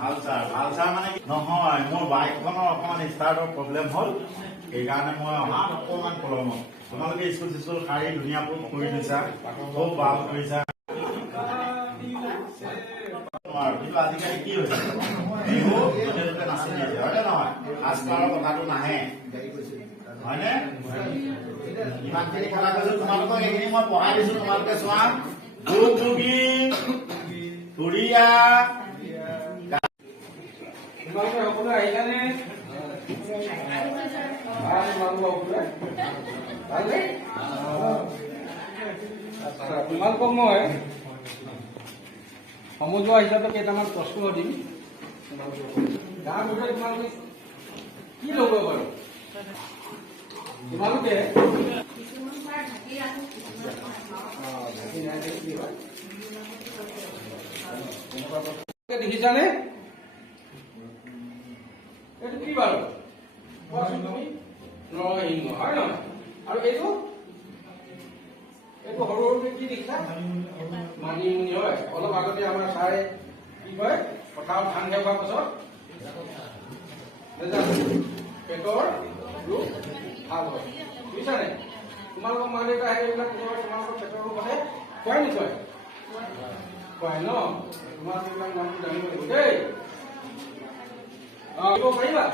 ভালচাৰ মানে নহয়, মোৰ বাইকখনৰ অকণমান ষ্টাৰ্টৰ প্ৰব্লেম হ'ল, সেইকাৰণে মই অহাত অকণমান পলমত। তোমালোকে স্কুল চিস্কুল শাৰী ধুনীয়াকৈ কৰি দিছা, খুব ভাল কৰিছা। কিন্তু আজিকালি কি হৈছে, বিহু য'তে ত'তে নাচি দিছে, হয়নে নহয়? সাজপাৰৰ কথাটো নাহে, হয়নে? ইমানখিনি কথা কৈছো, তোমালোকক এইখিনি মই পঢ়াই দিছো, তোমালোকে চোৱা। দুগদুগী তুৰিয়া তোমালোকে সকলোৱে আহিলানে? তোমালোকক মই সমজুৱা হিচাপে কেইটামান প্ৰশ্ন দিম। তাৰ ভিতৰত তোমালোকে কি ল'ব বাৰু? তোমালোকে দেখিছানে? এইটো কি বাৰু? কোৱাচোন তুমি। নৰসিংহ হয় নহয়? আৰু এইটো এইটো সৰু সৰুকে কি দেখিছা? মানিমুনি হয়। অলপ আগতে আমাৰ ছাৰে কি কয়, পথাৰত ধান খেৱাৰ পাছত পেটৰ ৰোগ ভাল হয়। বুজিছানে? তোমালোকৰ মা দেউতা এইবিলাক তোমালোকৰ পেটৰ ৰোগ হ'লে খুৱাই নোখোৱাই? খুৱাই ন? তোমালোকে এইবিলাক নামটো জানিব লাগিব দেই। পাৰিবা?